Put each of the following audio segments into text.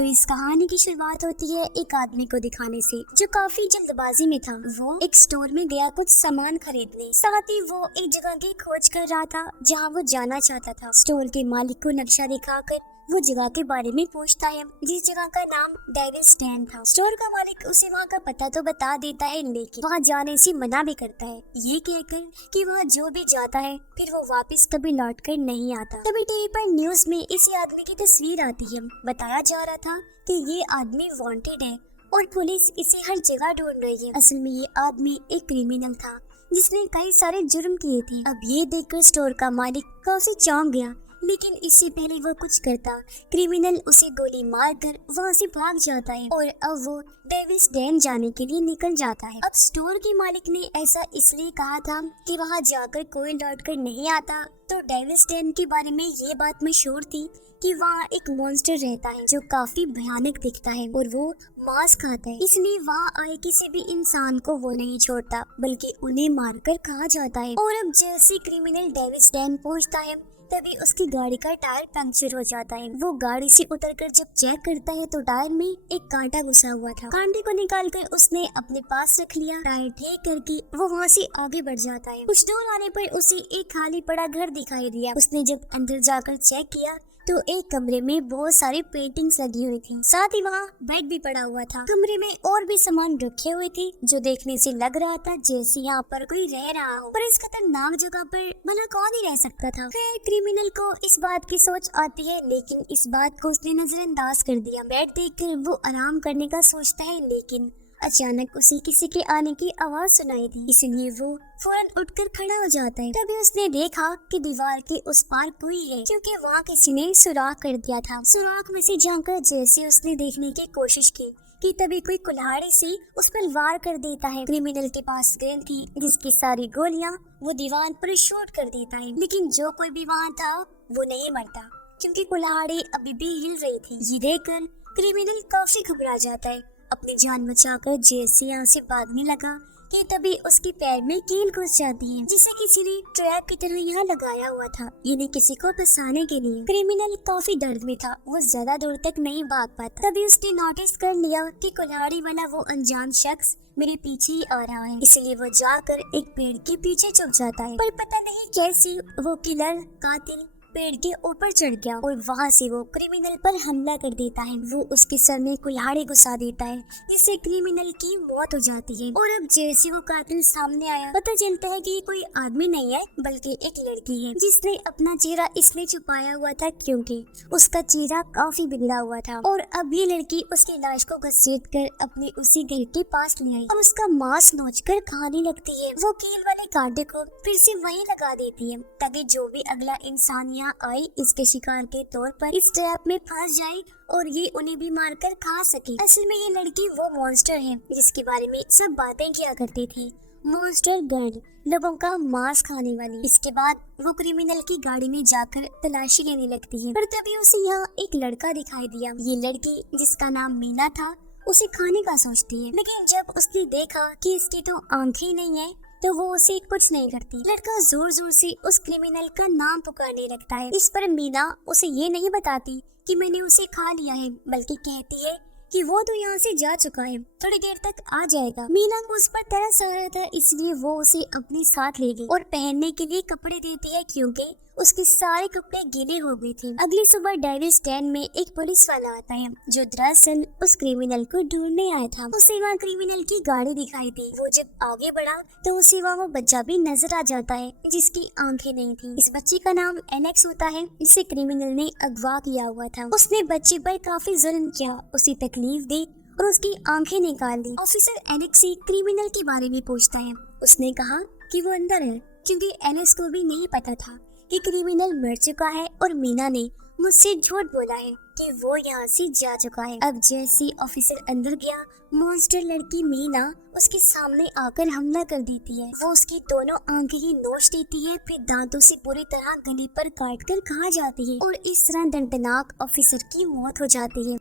तो इस कहानी की शुरुआत होती है एक आदमी को दिखाने से जो काफी जल्दबाजी में था। वो एक स्टोर में गया कुछ सामान खरीदने, साथ ही वो एक जगह की खोज कर रहा था जहाँ वो जाना चाहता था। स्टोर के मालिक को नक्शा दिखाकर वो जगह के बारे में पूछता है, जिस जगह का नाम डेविल्स डेन था। स्टोर का मालिक उसे वहाँ का पता तो बता देता है, लेकिन वहाँ जाने से मना भी करता है, ये कहकर कि वहाँ जो भी जाता है फिर वो वापस कभी लौट कर नहीं आता। तभी टीवी पर न्यूज में इसी आदमी की तस्वीर आती है। बताया जा रहा था कि ये आदमी वांटेड है और पुलिस इसे हर जगह ढूंढ रही है। असल में ये आदमी एक क्रिमिनल था जिसने कई सारे जुर्म किए थे। अब ये देखकर स्टोर का मालिक काफी चौंक गया, लेकिन इससे पहले वो कुछ करता, क्रिमिनल उसे गोली मारकर वहाँ से भाग जाता है और अब वो डेविल्स डेन जाने के लिए निकल जाता है। अब स्टोर के मालिक ने ऐसा इसलिए कहा था कि वहाँ जाकर कोई लौट कर नहीं आता। तो डेविल्स डेन के बारे में ये बात मशहूर थी कि वहाँ एक मॉन्स्टर रहता है जो काफी भयानक दिखता है और वो मांस खाता है, इसलिए वहाँ आए किसी भी इंसान को वो नहीं छोड़ता बल्कि उन्हें मारकर खा जाता है। और अब जैसे क्रिमिनल डेविल्स डेन पहुँचता है तभी उसकी गाड़ी का टायर पंक्चर हो जाता है। वो गाड़ी से उतरकर जब चेक करता है तो टायर में एक कांटा घुसा हुआ था। कांटे को निकालकर उसने अपने पास रख लिया। टायर ठीक करके वो वहाँ से आगे बढ़ जाता है। कुछ दूर आने पर उसे एक खाली पड़ा घर दिखाई दिया। उसने जब अंदर जाकर चेक किया तो एक कमरे में बहुत सारी पेंटिंग्स लगी हुई थी, साथ ही वहाँ बेड भी पड़ा हुआ था। कमरे में और भी सामान रखे हुए थे जो देखने से लग रहा था जैसे यहाँ पर कोई रह रहा हो, पर इस खतरनाक जगह पर भला कौन ही रह सकता था। फिर क्रिमिनल को इस बात की सोच आती है, लेकिन इस बात को उसने नजरअंदाज कर दिया। बेड देखकर वो आराम करने का सोचता है, लेकिन अचानक उसे किसी के आने की आवाज सुनाई दी, इसलिए वो फौरन उठकर खड़ा हो जाता है। तभी उसने देखा कि दीवार के उस पार कोई है, क्योंकि वहाँ किसी ने सुराख कर दिया था। सुराख में से जाकर जैसे उसने देखने की कोशिश की कि तभी कोई कुल्हाड़ी से उस पर वार कर देता है। क्रिमिनल के पास गन थी जिसकी सारी गोलियां वो दीवार पर शूट कर देता है, लेकिन जो कोई भी वहाँ था वो नहीं मरता क्योंकि कुल्हाड़ी अभी भी हिल रही थी। ये देखकर क्रिमिनल काफी घबरा जाता है। अपनी जान बचाकर जैसे यहाँ से भागने लगा कि तभी उसके पैर में कील घुस जाती है, जिसे किसी ने ट्रैप की तरह यहाँ लगाया हुआ था, यानी किसी को फंसाने के लिए। क्रिमिनल काफी दर्द में था, वो ज्यादा दूर तक नहीं भाग पाता। तभी उसने नोटिस कर लिया कि कुल्हाड़ी वाला वो अनजान शख्स मेरे पीछे ही आ रहा है, इसलिए वो जाकर एक पेड़ के पीछे छुप जाता है। पर पता नहीं कैसे वो किलर कातिल पेड़ के ऊपर चढ़ गया और वहाँ से वो क्रिमिनल पर हमला कर देता है। वो उसके सर में कुल्हाड़ी घुसा देता है जिससे क्रिमिनल की मौत हो जाती है। और अब जैसे वो कातिल सामने आया पता चलता है कि ये कोई आदमी नहीं है बल्कि एक लड़की है, जिसने अपना चेहरा इसलिए छुपाया हुआ था क्योंकि उसका चेहरा काफी बिगड़ा हुआ था। और अब ये लड़की उसकी लाश को घसीट कर अपने उसी घर के पास ले आई और उसका मांस नोच कर खाने लगती है। वो कील वाले कांटे को फिर से वहीं लगा देती है ताकि जो भी अगला इंसान यहाँ आई इसके शिकार के तौर पर इस ट्रैप में फंस जाए और ये उन्हें भी मारकर खा सके। असल में ये लड़की वो मॉन्स्टर है जिसके बारे में सब बातें किया करती थी, मॉन्स्टर गर्ल, लोगों का मांस खाने वाली। इसके बाद वो क्रिमिनल की गाड़ी में जाकर तलाशी लेने लगती है, पर तभी उसे यहाँ एक लड़का दिखाई दिया। ये लड़की जिसका नाम मीना था उसे खाने का सोचती है, लेकिन जब उसने देखा कि इसकी तो आंखें नहीं है तो वो उसे कुछ नहीं करती। लड़का जोर जोर से उस क्रिमिनल का नाम पुकारने लगता है। इस पर मीना उसे ये नहीं बताती कि मैंने उसे खा लिया है, बल्कि कहती है कि वो तो यहाँ से जा चुका है, थोड़ी देर तक आ जाएगा। मीना को उस पर तरस आ रहा था, इसलिए वो उसे अपने साथ ले गई और पहनने के लिए कपड़े देती है क्योंकि उसके सारे कपड़े गीले हो गए थे। अगली सुबह डेविल्स डेन में एक पुलिस वाला आता है जो दरअसल उस क्रिमिनल को ढूंढने आया था। उसे वहाँ क्रिमिनल की गाड़ी दिखाई दी। वो जब आगे बढ़ा तो उसे वहाँ वो बच्चा भी नजर आ जाता है जिसकी आंखें नहीं थी। इस बच्चे का नाम एलेक्स होता है, जिसे क्रिमिनल ने अगवा किया हुआ था। उसने बच्चे पर काफी जुल्म किया, उसे तकलीफ दी और उसकी आंखें निकाल दी। ऑफिसर एलेक्स से क्रिमिनल के बारे में पूछता है। उसने कहा कि वो अंदर है, क्योंकि एलेक्स को भी नहीं पता था कि क्रिमिनल मर चुका है और मीना ने मुझसे झूठ बोला है कि वो यहाँ से जा चुका है। अब जैसे ऑफिसर अंदर गया, मॉन्स्टर लड़की मीना उसके सामने आकर हमला कर देती है। वो उसकी दोनों आंखें ही नोच देती है, फिर दांतों से पूरी तरह गले पर काट कर खा जाती है और इस तरह दर्दनाक ऑफिसर की मौत हो जाती है।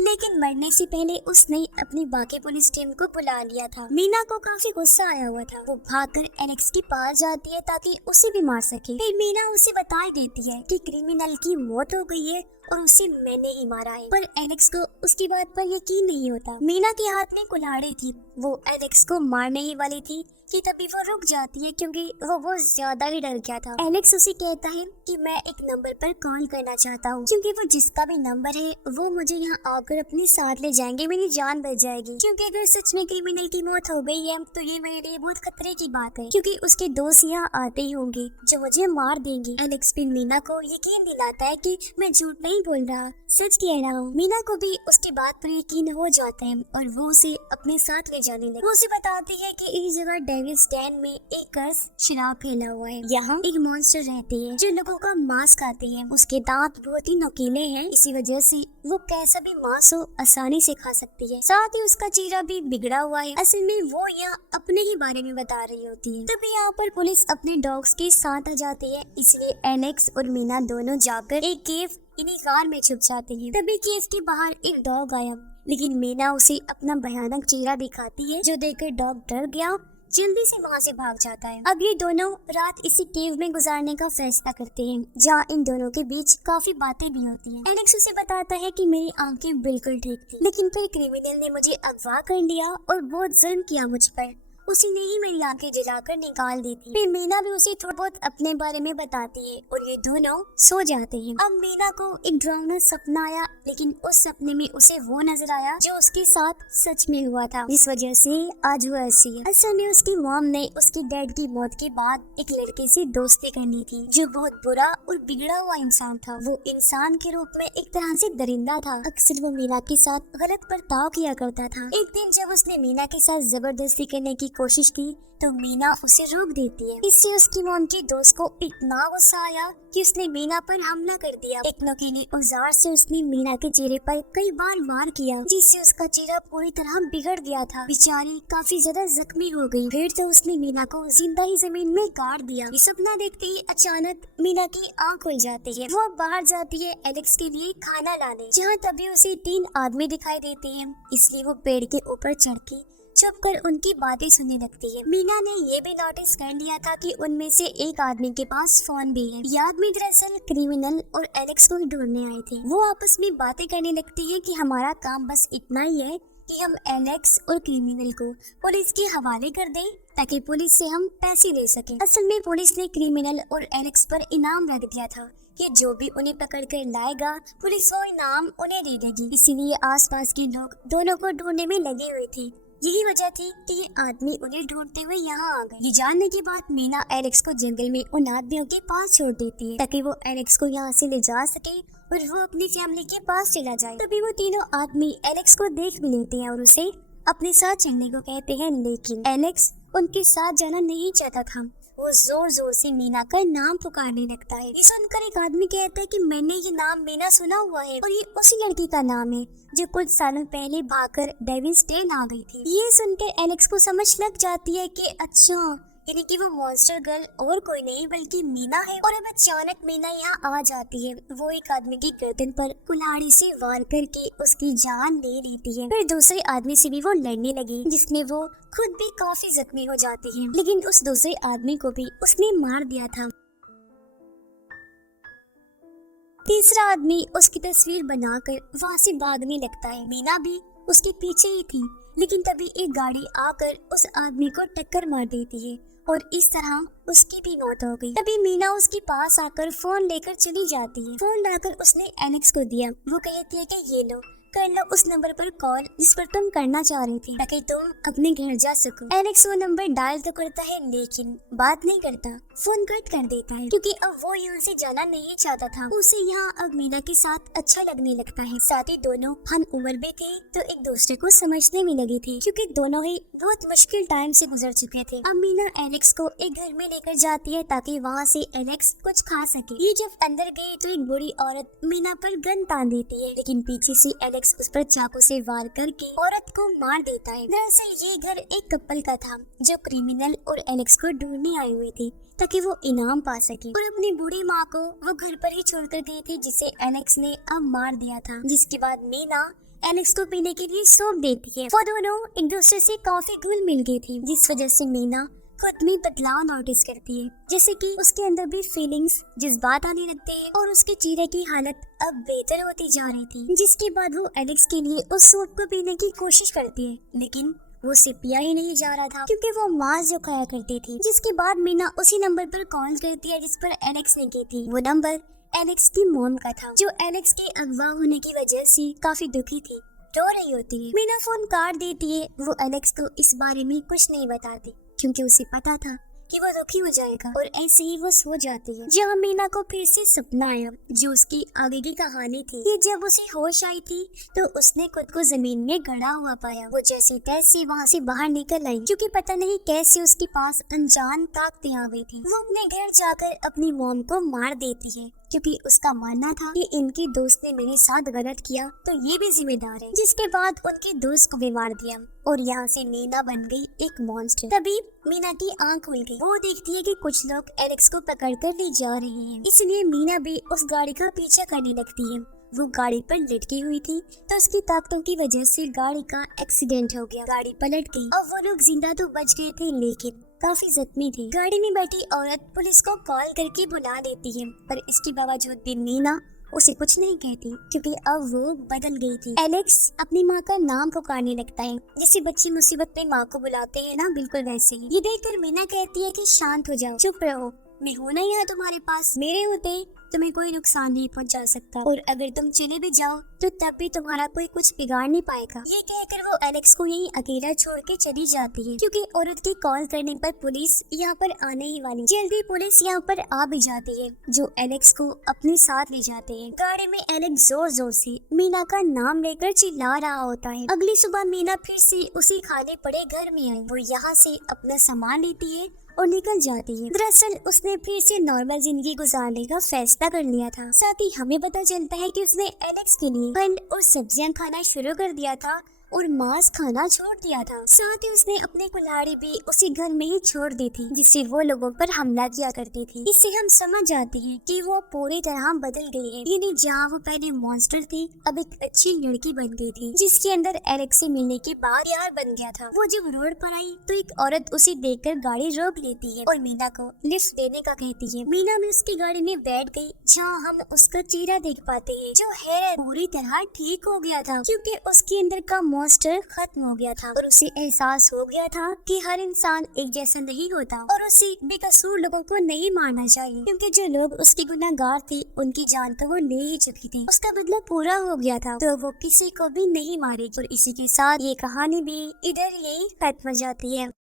लेकिन मरने से पहले उसने अपनी बाकी पुलिस टीम को बुला लिया था। मीना को काफी गुस्सा आया हुआ था। वो भागकर एलेक्स के पास जाती है ताकि उसे भी मार सके। फिर मीना उसे बता देती है कि क्रिमिनल की मौत हो गई है और उसे मैंने ही मारा है, पर एलेक्स को उसकी बात पर यकीन नहीं होता। मीना के हाथ में कुल्हाड़ी थी, वो एलेक्स को मारने ही वाली थी कि तभी वो रुक जाती है क्योंकि वो बहुत ज्यादा ही डर गया था। एलेक्स उसे कहता है कि मैं एक नंबर पर कॉल करना चाहता हूँ, क्योंकि वो जिसका भी नंबर है वो मुझे यहाँ आकर अपने साथ ले जाएंगे, मेरी जान बच जाएगी। क्योंकि अगर सच में क्रिमिनल की मौत हो गई है तो ये मेरे लिए बहुत खतरे की बात है, क्योंकि उसके दोस्त यहाँ आते ही होंगे जो मुझे मार देंगे। एलेक्स भी मीना को यकीन दिलाता है कि मैं झूठ नहीं बोल रहा, सच कह रहा हूँ। मीना को भी उसकी बात पर यकीन हो जाता है और वो उसे अपने साथ ले जाने लगे। वो उसे बताती है कि इस जगह डेविस डैन में एक कर्स शराब फैला हुआ है। यहाँ एक मॉन्स्टर रहती है जो लोगों का मांस खाती है। उसके दांत बहुत ही नुकीले हैं, इसी वजह से वो कैसा भी मांस हो आसानी से खा सकती है। साथ ही उसका चेहरा भी बिगड़ा हुआ है। असल में वो यहाँ अपने ही बारे में बता रही होती है। तभी यहाँ पर पुलिस अपने डॉग्स के साथ आ जाती है, इसलिए एलेक्स और मीना दोनों जाकर एक केव इन्हीं कार में छुप जाते हैं। तभी केव के बाहर एक डॉग आया, लेकिन मीना उसे अपना भयानक चेहरा दिखाती है, जो देखकर डॉग डर गया, जल्दी से वहाँ से भाग जाता है। अब ये दोनों रात इसी केव में गुजारने का फैसला करते हैं, जहाँ इन दोनों के बीच काफी बातें भी होती हैं। एलेक्स उसे बताता है कि मेरी आंखें बिल्कुल ठीक थी, लेकिन फिर क्रिमिनल ने मुझे अगवा कर लिया और बहुत जुल्म किया मुझ पर। उसी ने ही मेरी आंखें जलाकर निकाल दी थी। फिर मीना भी उसे थोड़ा बहुत अपने बारे में बताती है और ये दोनों सो जाते हैं। अब मीना को एक डरावना सपना आया, लेकिन उस सपने में उसे वो नजर आया जो उसके साथ सच में हुआ था, जिस वजह से आज वो ऐसी है। असल में उसकी मॉम ने उसकी डैड की मौत के बाद एक लड़के से दोस्ती करनी थी, जो बहुत बुरा और बिगड़ा हुआ इंसान था। वो इंसान के रूप में एक तरह से दरिंदा था। अक्सर वो मीना के साथ गलत बर्ताव किया करता था। एक दिन जब उसने मीना के साथ जबरदस्ती करने की कोशिश की तो मीना उसे रोक देती है। इससे उसकी मॉम के दोस्त को इतना गुस्सा आया कि उसने मीना पर हमला कर दिया। एक नुकीले औजार से उसने मीना के चेहरे पर कई बार वार किया, जिससे उसका चेहरा पूरी तरह बिगड़ गया था। बेचारी काफी ज्यादा जख्मी हो गई। फिर तो उसने मीना को जिंदा ही जमीन में गाड़ दिया। ये सपना देखते ही अचानक मीना की आंख खुल जाती है। वो बाहर जाती है एलेक्स के लिए खाना लाने, जहाँ तभी उसे 3 आदमी दिखाई देते हैं, इसलिए वो पेड़ के ऊपर चढ़ के चुप कर उनकी बातें सुनने लगती है। मीना ने ये भी नोटिस कर लिया था कि उनमें से एक आदमी के पास फोन भी है। ये आदमी दरअसल क्रिमिनल और एलेक्स को ढूंढने आए थे। वो आपस में बातें करने लगती है कि हमारा काम बस इतना ही है कि हम एलेक्स और क्रिमिनल को पुलिस के हवाले कर दें, ताकि पुलिस से हम पैसे ले सकें। असल में पुलिस ने क्रिमिनल और एलेक्स पर इनाम रख दिया था कि जो भी उन्हें पकड़ कर लाएगा पुलिस वो इनाम उन्हें दे देगी। इसीलिए आसपास के लोग दोनों को ढूंढने में लगे हुए थे। यही वजह थी कि ये आदमी उन्हें ढूंढते हुए यहाँ आ गए। ये जानने के बाद मीना एलेक्स को जंगल में उन आदमियों के पास छोड़ देती है, ताकि वो एलेक्स को यहाँ से ले जा सके और वो अपनी फैमिली के पास चला जाए। तभी वो तीनों आदमी एलेक्स को देख भी लेते हैं और उसे अपने साथ चलने को कहते हैं, लेकिन एलेक्स उनके साथ जाना नहीं चाहता था। वो जोर जोर से मीना का नाम पुकारने लगता है। ये सुनकर एक आदमी कहता है कि मैंने ये नाम मीना सुना हुआ है और ये उसी लड़की का नाम है जो कुछ सालों पहले भागकर डेविस डेन आ गई थी। ये सुनकर एलेक्स को समझ लग जाती है कि अच्छा, यानी कि वो मॉन्स्टर गर्ल और कोई नहीं बल्कि मीना है। और अब अचानक मीना यहाँ आ जाती है। वो एक आदमी की गर्दन पर कुल्हाड़ी से वार करके उसकी जान ले लेती है। फिर दूसरे आदमी से भी वो लड़ने लगी, जिसमें वो खुद भी काफी जख्मी हो जाती है, लेकिन उस दूसरे आदमी को भी उसने मार दिया था। तीसरा आदमी उसकी तस्वीर बनाकर वहाँ से भागने लगता है। मीना भी उसके पीछे ही थी, लेकिन तभी एक गाड़ी आकर उस आदमी को टक्कर मार देती है और इस तरह उसकी भी मौत हो गई। तभी मीना उसके पास आकर फोन लेकर चली जाती है। फोन लाकर उसने एलेक्स को दिया। वो कहती है कि ये लो, कर लो उस नंबर पर कॉल जिस पर तुम करना चाह रही थी, ताकि तुम अपने घर जा सको। एलेक्स वो नंबर डायल तो करता है, लेकिन बात नहीं करता, फोन कट कर देता है, क्योंकि अब वो यहाँ से जाना नहीं चाहता था। उसे यहाँ अब मीना के साथ अच्छा लगने लगता है। साथ ही दोनों हम उम्र भी थे तो एक दूसरे को समझने में लगे थे, क्योंकि दोनों ही बहुत मुश्किल टाइम से गुजर चुके थे। अब मीना एलेक्स को एक घर में लेकर जाती है ताकि वहाँ से एलेक्स कुछ खा सके। ये जब अंदर गई तो एक बूढ़ी औरत मीना पर गन तान देती है, लेकिन पीछे से एलेक्स उस पर चाकू से वार करके औरत को मार देता है। दरअसल ये घर एक कपल का था जो क्रिमिनल और एलेक्स को ढूंढने आए हुए थे ताकि वो इनाम पा सके, और अपनी बूढ़ी माँ को वो घर पर ही छोड़कर गई थी, जिसे एलेक्स ने अब मार दिया था। जिसके बाद मीना एलेक्स को पीने के लिए सौंप देती है। वो दोनों एक दूसरे से काफी घुल मिल गई थी, जिस वजह से मीना खुद में बदलाव नोटिस करती है, जैसे कि उसके अंदर भी फीलिंग्स जज्बात आने लगते हैं और उसके चेहरे की हालत अब बेहतर होती जा रही थी। जिसके बाद वो एलेक्स के लिए उस सूप को पीने की कोशिश करती है, लेकिन वो उसे पिया ही नहीं जा रहा था क्योंकि वो मांस जो खाया करती थी। जिसके बाद मीना उसी नंबर पर कॉल करती है जिस पर एलेक्स ने की थी। वो नंबर एलेक्स की मॉम का था, जो एलेक्स के अगवा होने की वजह से काफी दुखी थी, रो रही होती है। मीना फोन काट देती है। वो एलेक्स को इस बारे में कुछ नहीं बताती क्योंकि उसे पता था कि वो दुखी हो जाएगा, और ऐसे ही वो सो जाती है। जहाँ मीना को फिर से सपना आया जो उसकी आगे की कहानी थी कि जब उसे होश आई थी तो उसने खुद को जमीन में गड़ा हुआ पाया। वो जैसे तैसे वहाँ से बाहर निकल आई क्योंकि पता नहीं कैसे उसके पास अनजान ताकतें आ गई थी। वो अपने घर जाकर अपनी मॉम को मार देती है क्योंकि उसका मानना था कि इनके दोस्त ने मेरे साथ गलत किया तो ये भी जिम्मेदार है। जिसके बाद उनके दोस्त को भी मार दिया और यहाँ से मीना बन गई एक मॉन्स्टर। तभी मीना की आंख खुल गई। वो देखती है कि कुछ लोग एलेक्स को पकड़कर ले जा रहे हैं, इसलिए मीना भी उस गाड़ी का पीछा करने लगती है। वो गाड़ी पर लटकी हुई थी तो उसकी ताकतों की वजह से गाड़ी का एक्सीडेंट हो गया। गाड़ी पलट गई और वो लोग जिंदा तो बच गए थे लेकिन काफी जख्मी थी। गाड़ी में बैठी औरत पुलिस को कॉल करके बुला देती है, पर इसके बावजूद भी मीना उसे कुछ नहीं कहती क्योंकि अब वो बदल गई थी। एलेक्स अपनी माँ का नाम पुकारने लगता है, जैसे बच्चे मुसीबत में माँ को बुलाते हैं ना, बिल्कुल वैसे ही। ये देखकर मीना कहती है कि शांत हो जाओ, चुप रहो, मैं हूं ना यहाँ तुम्हारे पास। मेरे होते तुम्हें कोई नुकसान नहीं पहुंचा सकता, और अगर तुम चले भी जाओ तो तब भी तुम्हारा कोई कुछ बिगाड़ नहीं पाएगा। ये कहकर वो एलेक्स को यहीं अकेला छोड़ के चली जाती है क्योंकि औरत के कॉल करने पर पुलिस यहाँ पर आने ही वाली। जल्दी पुलिस यहाँ पर आ भी जाती है जो एलेक्स को अपने साथ ले जाते हैं। गाड़ी में एलेक्स जोर जोर से मीना का नाम लेकर चिल्ला रहा होता है। अगली सुबह मीना फिर से उसी खाली पड़े घर में आई। वो यहाँ से अपना सामान लेती है और निकल जाती है। दरअसल उसने फिर से नॉर्मल जिंदगी गुजारने का फैसला कर लिया था। साथ ही हमें पता चलता है कि उसने एलेक्स के लिए फल और सब्जियां खाना शुरू कर दिया था और मांस खाना छोड़ दिया था। साथ ही उसने अपने कुल्हाड़ी भी उसी घर में ही छोड़ दी थी जिससे वो लोगों पर हमला किया करती थी। इससे हम समझ जाते हैं कि वो पूरी तरह बदल गई है, यानी जहाँ वो पहले मॉन्स्टर थी अब एक अच्छी लड़की बन गई थी जिसके अंदर एलेक्स से मिलने के बाद प्यार बन गया था। वो जब रोड पर आई तो एक औरत उसे देखकर गाड़ी रोक लेती है और मीना को लिफ्ट देने का कहती है। मीना भी उसकी गाड़ी में बैठ गई जहाँ हम उसका चेहरा देख पाते हैं जो है पूरी तरह ठीक हो गया था क्योंकि उसके अंदर का मॉन्स्टर खत्म हो गया था और उसे एहसास हो गया था कि हर इंसान एक जैसा नहीं होता और उसे बेकसूर लोगों को नहीं मारना चाहिए क्योंकि जो लोग उसके गुनहगार थे उनकी जान तो वो ले ही चुकी थी। उसका बदला पूरा हो गया था तो वो किसी को भी नहीं मारेगी। और इसी के साथ ये कहानी भी इधर यही खत्म हो जाती है।